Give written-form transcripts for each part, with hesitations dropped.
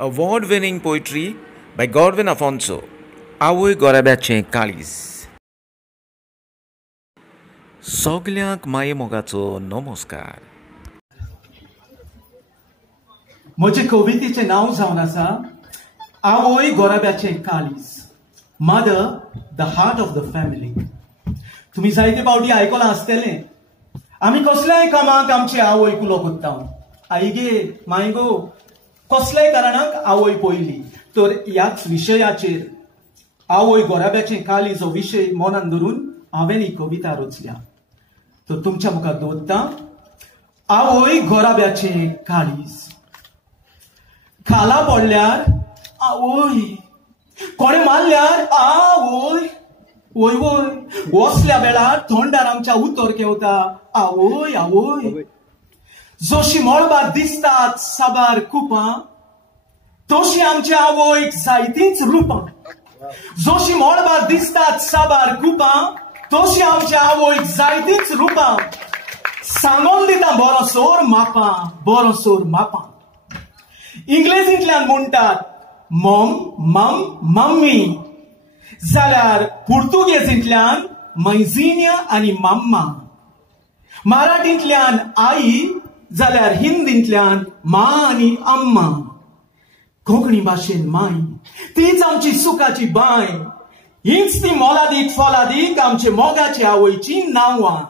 Award-winning poetry by Godwin Afonso. आवय गोराब्याचें काळीज. सगल्यांक माये मोगाचो नमस्कार. म्हजे कवितेचें नांव जावन आसा आवय गोराब्याचें काळीज. Mother, the heart of the family. तुम्ही जायते फावटी आयकलां आसतलें आमी कसल्याय कामाक आमची आवय कुलो कोत्ता. आई गे माय गो, कसल्याय कारणाक आवय पयली. तर ह्याच विशयाचेर आवय गोराब्याचें काळीज हो विशय मनान धरून हांवें ही कविता रचल्या. तर तुमच्या मुखार दवरता आवय गोराब्याचें काळीज. खाला पडल्यार आवय, कोणे मारल्यार आवय, वय वय. वसल्या वेळार तोंडार आमच्या उतर केवता आवय आवय. जशी मळबार दिसतात साबार कुपां, तशी आमच्या आवयक जायतींच रुपां. जशी मळबार दिसतात साबार कुपां, तशी आमच्या आवयक जायतींच रुपां. सांगोन दिता बरोसोर मापां, बरोसोर मापां. इंग्लिशींतल्यान म्हणटात मॉम, मम, मम्मी. जाल्यार पुर्तुगेजींतल्यान मैझिन्या आनी मम्मा. मराठींतल्यान आई, जाल्यार हिंदींतल्यान मा आनी अम्मा. कोंकणी भाशेन माय, तीच आमची सुखाची बाय. हीच ती मोलादीक फोलादीक आमचे मोगाची आवयची नांवां.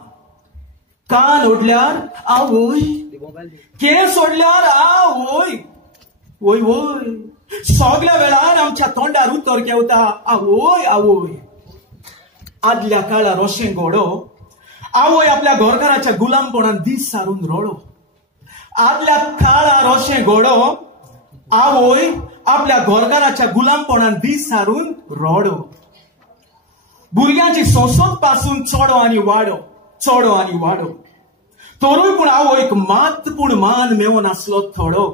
कान ओडल्यार आवय, केस सोडल्यार आवय, वय वय. सगळ्या वेळार आमच्या तोंडार उतर केवता आवय आवय. आदल्या काळार अशें घडो, आवय आपल्या घरकाराच्या गुलामपणान दीस सारून रडो. आदल्या काळार अशें घडो, आवय आपल्या घरकाराच्या गुलामपणान दीस सारून रडो. भुरग्यांची संसद पासून चोडो आनी वाडो, चोडो आनी वाडो. तरूय पूण आवयक मात पूण मान मेळोन आसलो थोडो.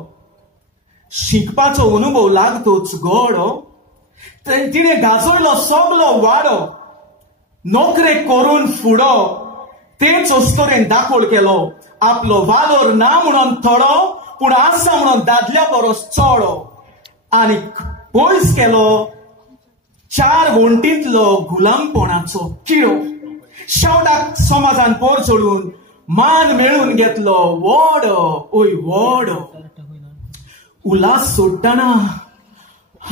शिकपाचो अनुभव लागतोच गडो, तिणें गाजयलो सगलो वाडो. नोकरेक करून फुडो, तेच अस्तरेन दाखोळ केलो. आपलो वालोर ना म्हणून थोडो, पूण आसा म्हणून दादल्या परस चोडो. आनी पयस केलो 4 वण्टींतलो गुलामपणाचो किळो. शेवटाक समाजान पोर सोडून मान मेळून घेतलो व्हडो, ओय व्हडो. उलास सोडटाना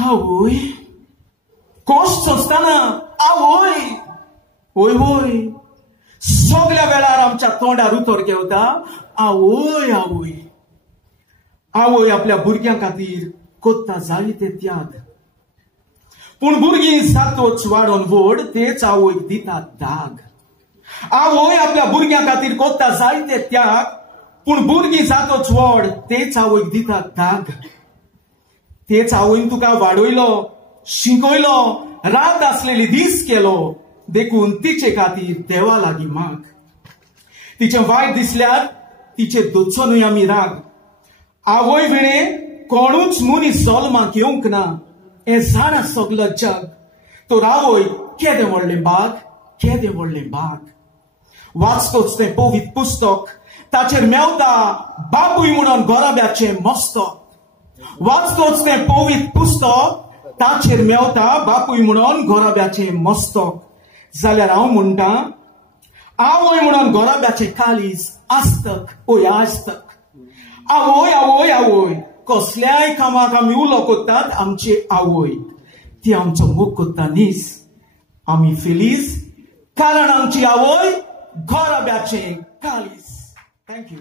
आवय, कोश्ट सोंसताना आवय, वय वय. सगळ्या वेळार आमच्या तोंडार उतर केवता आवय आवय. आवय आपल्या भुरग्यां खातीर कोत्ता जायते त्याग. पूण भुरगीं जातोच वाडोन व्हड, तेच आवयक दितात दाग. आवय आपल्या भुरग्यां खातीर कोत्ता जायते त्याग, पूण भुरगीं जातोच व्हड, तेच आवयक दितात दाग. तेच आवयन तुका वाडयलो, शिकयलो, रात आसलेली दीस केलो. देखून तिचे खातीर देवा लागीं माग. तिचें वायट दिसल्यार तिचे दोचो न्हय आमी राग. आवय विणे कोणूच मनीस जल्माक येवंक ना, हें जाणा सगलो जग. तर आवय केदें व्हडलें बाग, केदें व्हडलें बाग. वाचतोच तें पवित्र पुस्तक, ताचेर मेवता बापूय म्हणून गोराब्याचें मस्तक. वाचतोच तें पवित्र पुस्तक, ताचेर मेवता बापूय म्हणून गोराब्याचें मस्तक. जाल्यार हांव म्हणटा आवय म्हणून गोराब्याचें काळीज आस्तक, ओय आस्तक. आवय आवय आवय. कसल्याय कामाक आमी उलो कोत्तात आमचे आवय. ती आमचो मोग कोत्ता न्हीस. आमी फेलीज कारण आमची आवय गोराब्याचें काळीज. थँक्यू.